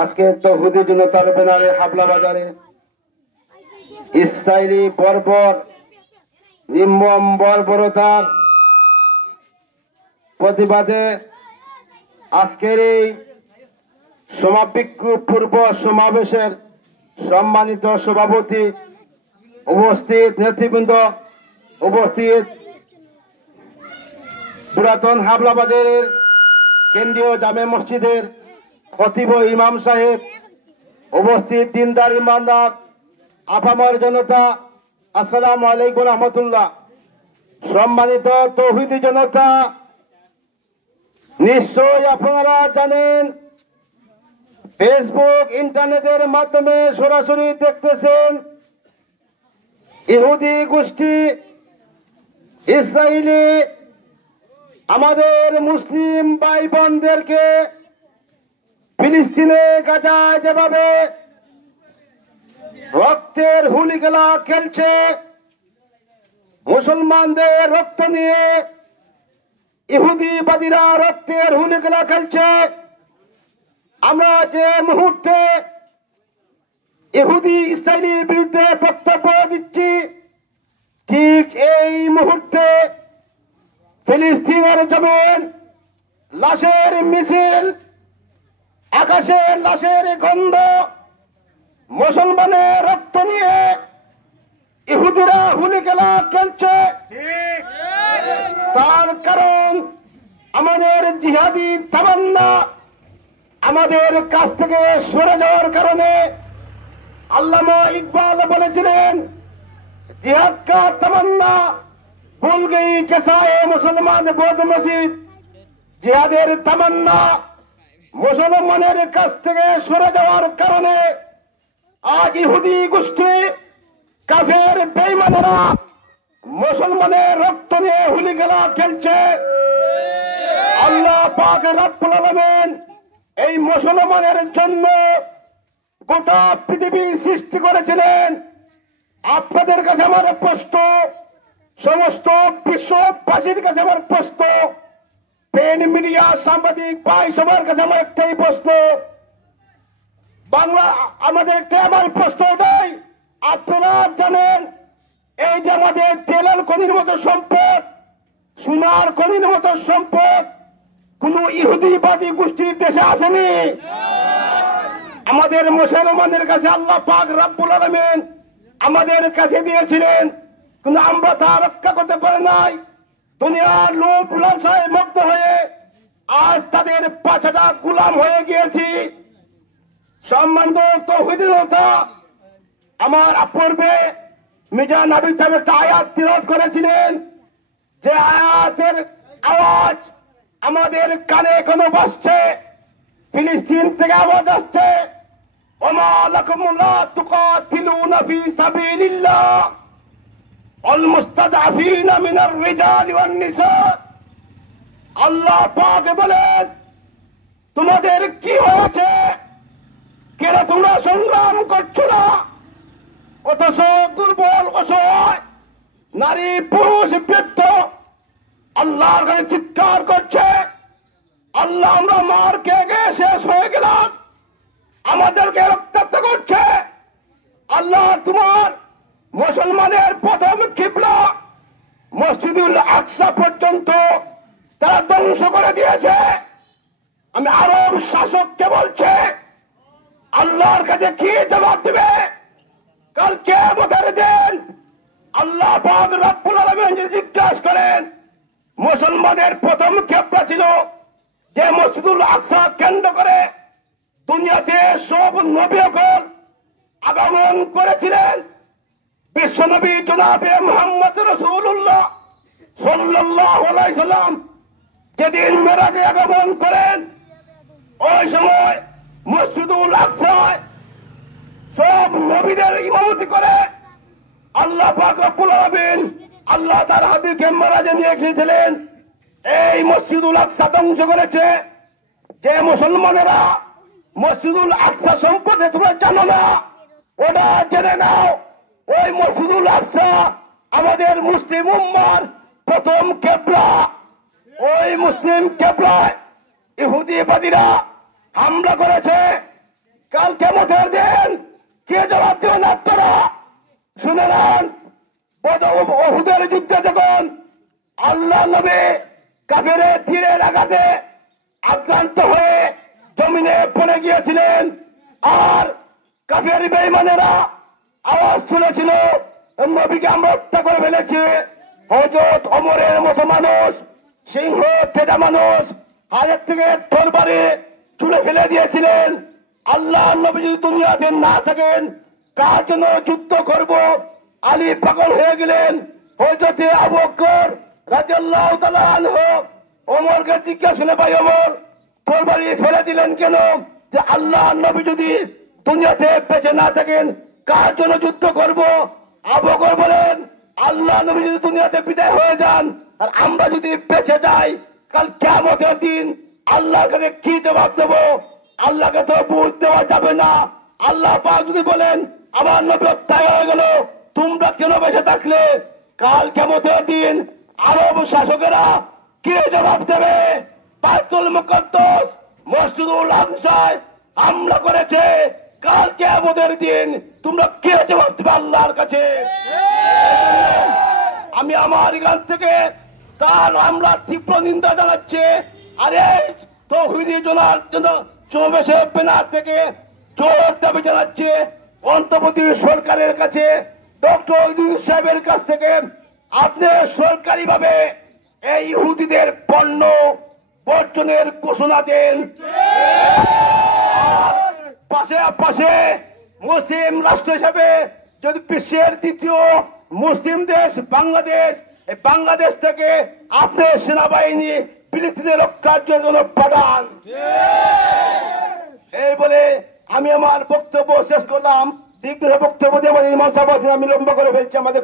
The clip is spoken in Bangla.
আজকে তৌহিদি জনতার ব্যানারে হাবলা বাজারে ইসরায়েলি বর্বর নির্মম বর্বরতার প্রতিবাদে আজকের এই সমাবিক্ষোভ পূর্ব সমাবেশের সম্মানিত সভাপতি, উপস্থিত নেতৃবৃন্দ, উপস্থিত পুরাতন হাবলা বাজারের কেন্দ্রীয় জামে মসজিদের খতিব ইমাম সাহেব, উপস্থিত দিনদার ইমানদার, আপামর জনতা, আসসালামু আলাইকুম রহমতুল্লাহ। সম্মানিত তৌহিদি জনতা, নিশ্চয়ই আপনারা জানেন, ফেসবুক ইন্টারনেটের মাধ্যমে সরাসরি দেখতেছেন, ইহুদি গোষ্ঠী ইসরায়েলি আমাদের মুসলিম ভাই বোনদেরকে ফিলিস্তিনে গাজায় যেভাবে রক্তের হুলি খেলা খেলছে, মুসলমানদের রক্ত নিয়ে ইহুদিবাদীরা রক্তের হুলি খেলা খেলছে। আমরা যে মুহূর্তে ইহুদি ইসরায়েলের বিরুদ্ধে বক্তব্য দিচ্ছি, ঠিক এই মুহূর্তে ফিলিস্তিনের জমিন লাশের মিছিল, আকাশে লাশের গন্ধ, মুসলমানের রক্ত নিয়ে ইহুদিরা হুলি খেলা খেলছে। তার কারণ আমাদের জিহাদি তামান্না আমাদের কাছ থেকে সরে যাওয়ার কারণে আল্লামা ইকবাল বলেছিলেন, জিহাদ কা তামান্না ভুল গই কেসায়ে মুসলমান বোধ নসিব। জিহাদের তামান্না মুসলমানের কাছ থেকে সরে যাওয়ার কারণে আজ ইহুদি গোষ্ঠী কাফের বেঈমানেরা মুসলমানের রক্ত নিয়ে হুলি খেলা খেলছে। আল্লাহ পাক রব্বুল আলামিন এই মুসলমানের জন্য গোটা পৃথিবী সৃষ্টি করেছিলেন। আপনাদের কাছে আমার প্রশ্ন, সমস্ত বিশ্ববাসীর কাছে আমার প্রশ্ন, প্রিন্ট মিডিয়া, সাংবাদিক ভাই সবার কাছে আমার একটাই প্রশ্ন, বাংলা আমাদের আমার প্রশ্নটাই, আপনারা জানেন এই যে আমাদের তেলের খনির মতো সম্পদ, সোনার খনির মতো সম্পদ কোন ইহুদিবাদী গোষ্ঠীর দেশে আসেনি। আমাদের মুসলমানদের কাছে আল্লাহ পাক রব্বুল আলামিন আমাদের কাছে দিয়েছিলেন, কিন্তু আমরা তা রক্ষা করতে পারি নাই। দুনিয়ার লোভ লালসায় মুগ্ধ হয়ে আজ তাদের পাছাটা গোলাম হয়ে গিয়েছি। সম্মানিত তৌহিদি জনতা, আমার পূর্বে মির্জা নাবিদ সাহেব একটা আয়াত তিলাওয়াত করেছিলেন, যে আয়াতের আওয়াজ আমাদের কানে এখনো বাজছে। ফিলিস্তিন থেকে আওয়াজ আসছে, ওমা লাকুম লা তুকাতিলুনা ফি সাবিলিল্লাহ ওয়াল মুস্তাদআফিনা মিনার রিজালি ওয়ান নিসা। আল্লাহ পাক বলেন, তোমাদের কি হয়েছে, কেন তোমরা সংগ্রাম করছো না? অথচ দুর্বল, অসহায় নারী, পুরুষ, বৃদ্ধ আল্লাহর কাছে চিৎকার করছে, আল্লাহ আমরা মার খেয়ে শেষ হয়ে গেলাম, আমাদেরকে রক্তাক্ত করছে। আল্লাহ তোমার মুসলমানের প্রথম কিবলা মসজিদুল আকসা পর্যন্ত তারা ধ্বংস করে দিয়েছে। আমি আরব শাসককে বলছে, আল্লাহর কাছে কি জবাব দিবে? কাল কিয়ামতের দিন আল্লাহ পাক রব্বুল আলামিন যদি জিজ্ঞাসা করেন, মুসলমানের প্রথম কিবলা ছিল যে মসজিদুল আকসা কেন্দ্র করে দুনিয়াতে সব নবীগণ আগমন করেছিলেন, বিশ্বনবী জনাবে মুহাম্মদ রাসূলুল্লাহ সাল্লাল্লাহু আলাইহি সাল্লাম যেদিন মেরাজে আগমন করেন, ওই সময় মসজিদুল আকসায় সব নবীদের ইমামতি করে আল্লাহ পাক রব্বুল আলামিন আল্লাহ তাআলা হাবিবকে মেরাজে নিয়ে এসেছিলেন। এই মসজিদুল আকসা ধ্বংস করেছে যে মুসলমানেরা মসজিদুল আকসা সম্পর্কে তোমরা জানো না, ওটা জেনে নাও। ওই মসজিদুল আকসা আমাদের মুসলিম উম্মার প্রথম কিবলা। ওই মুসলিম কিবলায় ইহুদিবাদীরা হামলা করেছে, কাল কিয়ামতের দিন কে জবাব দেবেন আপনারা? শুনে নেন, উহুদের যুদ্ধে যখন আল্লাহ নবী কাফেরের তীরের আঘাতে আক্রান্ত হয়ে জমিনে পড়ে গিয়েছিলেন, আর কাফের বেঈমানেরা আওয়াজ তুলেছিল নবীকে আমরা হত্যা করে ফেলেছি। হযরত ওমরের মতো মানুষ, সিংহ তেজা মানুষ, হাতের থেকে তরবারি ছুঁড়ে ফেলে দিয়েছিলেন। আল্লাহ নবী যদি দুনিয়াতে না থাকেন কার জন্য যুদ্ধ করব? আলী পাগল হয়ে গেলেন। হযরত আবু বকর রাদিয়াল্লাহু তাআলা আনহু ওমরকে জিজ্ঞাসা করলেন, ভাই ওমর, তরবারি ফেলে দিলেন কেন? যে আল্লাহ নবী যদি দুনিয়াতে বেঁচে না থাকেন কার জন্য যুদ্ধ করব? আবু বকর বলেন, আল্লাহ নবী যদি দুনিয়াতে বিদায় হয়ে যান আর আমরা যদি বেঁচে যাই, কাল কিয়ামতের দিন আল্লাহর কাছে কি জবাব দেব? আল্লাহকে তো বুঝ দেওয়া যাবে না। আল্লাহ পাক যদি বলেন আমার নবী হত্যা হয়ে গেল, তোমরা কেন বেঁচে থাকলে? কাল কিয়ামতের দিন আরব শাসকেরা কে জবাব দেবে? বাইতুল মুকদ্দাস মসজিদুল আকসায় হামলা করেছে, কাল কিয়ামতের দিন তোমরা কে জবাব দেবে আল্লাহর কাছে? আমি আমার এখান থেকে তার হামলার তীব্র নিন্দা জানাচ্ছি। আরে তৌহিদি জোনার জন্য সমাবেশের ব্যানার থেকে জোর দাবি জানাচ্ছে অন্তর্বর্তী সরকারের কাছে, ডক্টর ইউনূস সাহেবের কাছ থেকে আপনি সরকারিভাবে এই ইহুদিদের পণ্য বর্জনের ঘোষণা দেন। পাশে পাশে মুসলিম রাষ্ট্র হিসেবে যদি বিশ্বের দ্বিতীয় মুসলিম দেশ বাংলাদেশ, এই বাংলাদেশ থেকে আপনি সেনাবাহিনী ফিলিস্তিনের রক্ষার জন্য পাঠান। এই বলে আমি আমার বক্তব্য শেষ করলাম। বক্তব্য দিয়ে আমাদের ইমাম সাহেব আমি লম্বা করে ফেলছি, আমাদের